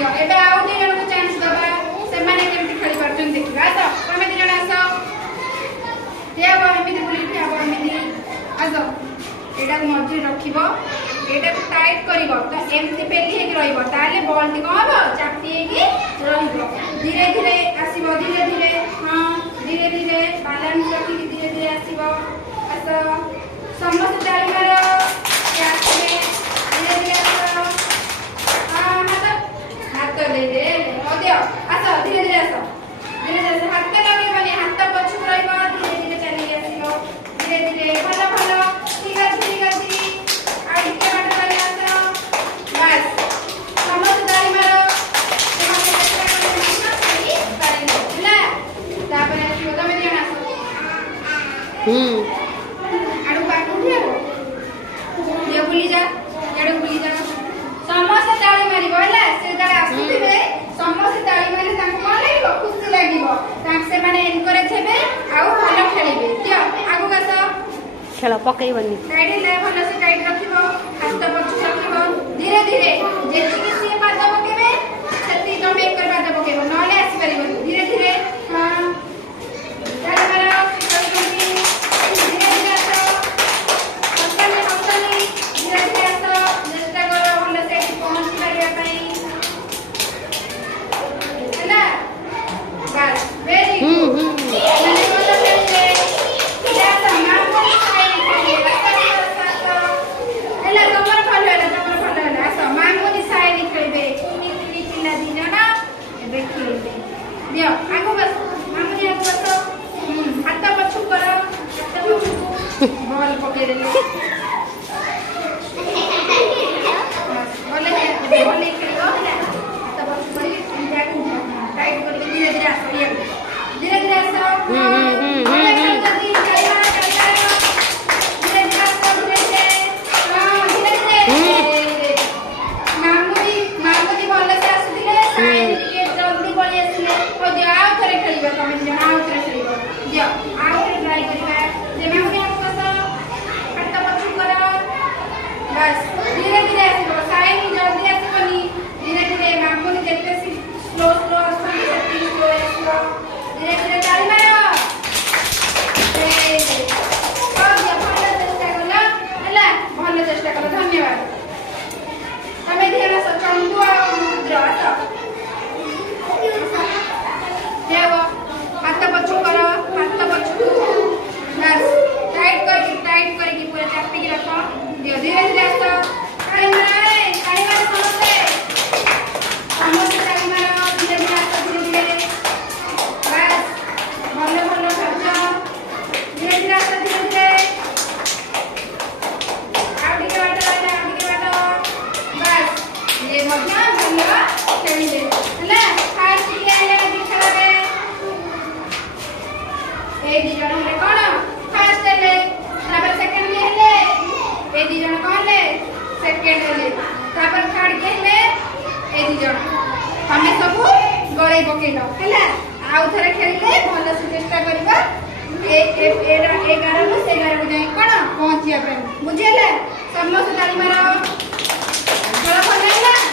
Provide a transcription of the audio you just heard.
दियो एबे आउ दी जन को चांस दबा से माने केमती खेली परछन देखिबा आसो तमे दी जन आसो दिया वो एमिति बुली के आबो एमिति आसो एटा मर्जी रखिबो एटा को टाइट करिवो तो एमिति पेली हे रहिबो ताले बॉल टी को हबो चापी हे की रहिबो धीरे धीरे आसीबो धीरे धीरे हां धीरे धीरे बैलेंस रखि धीरे धीरे आसीबो आसो समस्त ताली मारो आसबे धीरे धीरे आसो हां हाथ दे दे दियो आसो धीरे धीरे आसो हाथ लगे बने हाथ पछु रहिबो धीरे धीरे चली आसीबो धीरे धीरे भलो भलो ठीक है आई के बात चली आसो बस समस्त ताली मारो तापर आसीबो तमे दिया आसो आडू पाटू दियो ये बुली जा एडू बुली जा समस्त ताली मारी बोला से ताले आसुथिबे समस्त ताली मारी ताको कोन लागिबो खुशी लागिबो ताक से माने एनकरेज हेबे आउ भलो खेलिबे दियो आगु गासो खेल पकईबनी टाइट ले भलो से टाइट रखिबो हाथ पछु रखिबो धीरे धीरे जेति से पाद पकेबे सेति तमे एक कर पाद पकेबो नले आसी परिबो धीरे धीरे हां ताली मारो धीरे धीरे आसो हसले धीरे धीरे आसो चेष्टा करो भलो से पहुंच परिबा पई हैला बस वेरी गुड मैंने बोला पहले या समान को खाई खाई हैला तमर भलो हैला समान को दिसाई निखैबे कुनी कुनी पिला दिना एबे खेलबे दियो आगो बस मामुनी आगो बस हाथ पछु करो हाथ पछु बॉल पके देले बोले बोले खेलो हैला हाथ पछु करी जाकू टाइट कर धीरे धीरे आसो धीरे धीरे आसो बोले खेलो जल्दी चलिया धीरे धीरे आसो धीरे धीरे हां धीरे धीरे मामुनी बोले से आसुदिले साइड के जल्दी बोली आसले ओ दियो आउ करे खेलिबा तमे जण आउ करे खेलिबा दियो आउ करे ट्राई करिबा जे मामुनी आउ कसो हाथ पछु करो बस धीरे धीरे आसो साइड जल्दी आसबनी धीरे धीरे मामुनी जेते स्लो स्लो आसो सेति स्लो आसो धीरे धीरे ताली मारो भलो चेष्टा करो धन्यवाद तमे ध्यान से चंदू आ रुद्र आसो देव हाथ पछु करो हाथ पछु बस टाइट करके पूरा चापी के रखो दियो धीरे धीरे आसो ताली मारो समझे ताली मारो धीरे धीरे आसो धीरे धीरे बस भलो भलो करजो धीरे धीरे आसो धीरे धीरे ये मध्य भलो खेलिले हला फास्ट की आइला दिखाबे ए दी जण रे कोन फास्ट ले तापर सेकंड के हेले ए दी जण कोन ले सेकंड ले तापर थर्ड के हेले ए दी जण हमें सब गळे पकेलो हला आउ थरे खेलिले भलो से चेष्टा करबा ए 11 से 11 को जाय कोन पहुंचिया पे बुझिले समस्त ताली मारो चलो